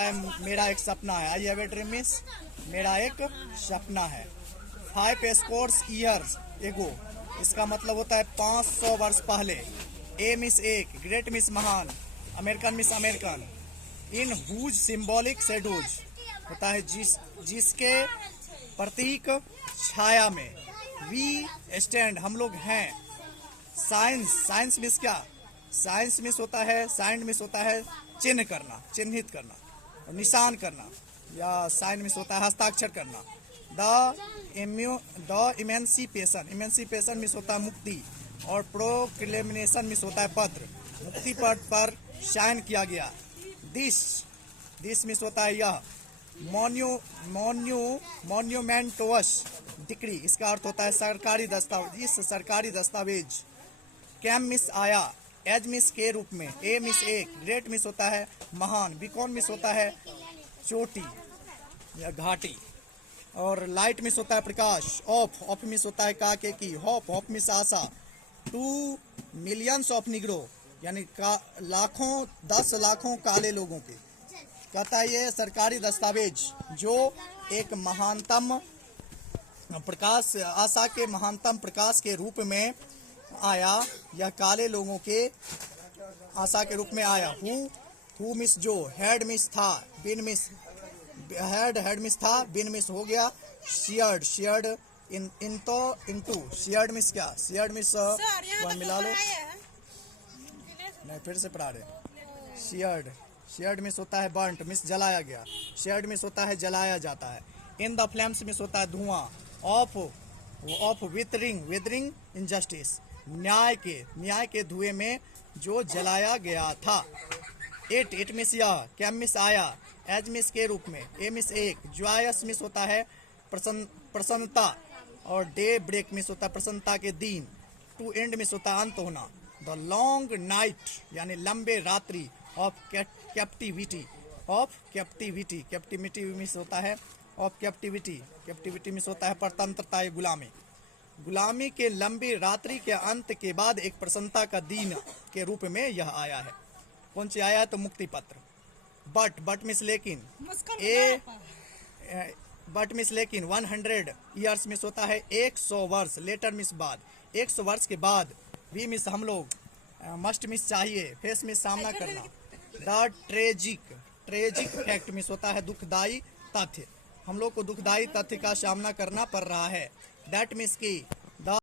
है मेरा एक सपना है। I have a dream means मेरा एक सपना है। 5 स्कोर्स ईयर्स एगो, इसका मतलब होता है 500 वर्ष पहले। ए मिस एक, ग्रेट मिस महान, American myth American. In whose symbolic shadows होता है जिसके प्रतीक छाया में। वी स्टैंड हम लोग हैं। साइंस, साइंस मिस क्या? साइंस मिस होता है, साइंड मिस होता है चिन्ह करना, चिन्हित करना, निशान करना, या साइन मिस होता है हस्ताक्षर करना। द इमेंसिपेशन, इमेंसिपेशन मिस होता है मुक्ति, और प्रोक्लेमिनेशन मिस होता है पत्र, मुक्ति पत्र पर साइन किया गया। दिस मिस होता है यह। मॉन्यूमेंटोस डिक्री, इसका अर्थ होता है सरकारी दस्तावेज, इस सरकारी दस्तावेज। कैम मिस आया, एज मिस के रूप में। ए मिस एक, ग्रेट मिस होता है महान, बीकॉन मिस होता है चोटी या घाटी, और लाइट मिस होता है प्रकाश। ऑफ मिस होता है काके की, hope miss Asha. 2 millions of Negro, यानी लाखों, 10 लाखों काले लोगों के। कहता है ये सरकारी दस्तावेज जो एक महानतम प्रकाश, आशा के महानतम प्रकाश के रूप में आया, या काले लोगों के आशा के रूप में आया। हु मिस जो, हेड मिस था, बिन मिस हेड मिस था, बिन मिस हो गया। शेयर्ड इनटू, शेयर्ड मिस क्या? शेयर्ड मिस वन मिला लो, नहीं फिर से पढ़ा रहे। शेयर्ड मिस होता है बर्न्ट, मिस जलाया गया। शेयर्ड मिस होता है जलाया जाता है। इन द फ्लेम्स मिस होता है धुआं। ऑफ विदरिंग इनजस्टिस, न्याय के धुएं में जो जलाया गया था। इट मिस यह। कैम मिस आया, एज मिस के रूप में। ए मिस एक, जॉयस मिस होता है प्रसन्नता, और डे ब्रेक मिस होता है प्रसन्नता के दिन। टू एंड मिस होता है अंत होना। द लॉन्ग नाइट, यानी लंबे रात्रि। ऑफ कैप्टिविटी, कैप्टिविटी मिस होता है ऑफ कैप्टिविटी मिस होता है परतंत्रता या गुलामी के लंबी रात्रि के अंत के बाद एक प्रसन्नता का दिन के रूप में यह आया है। कौन सी आया है? तो मुक्ति पत्र। बट मिस लेकिन, बट मिस लेकिन 100 ईयर्स मिस होता है 100 वर्ष। लेटर मिस बाद, 100 वर्ष के बाद। वी मिस हम लोग, मस्ट मिस चाहिए, फेस मिस सामना करना। द ट्रेजिक फैक्ट मिस होता है दुखदाई तथ्य, हम लोग को दुखदाई तथ्य का सामना करना पड़ रहा है। दैट मिस की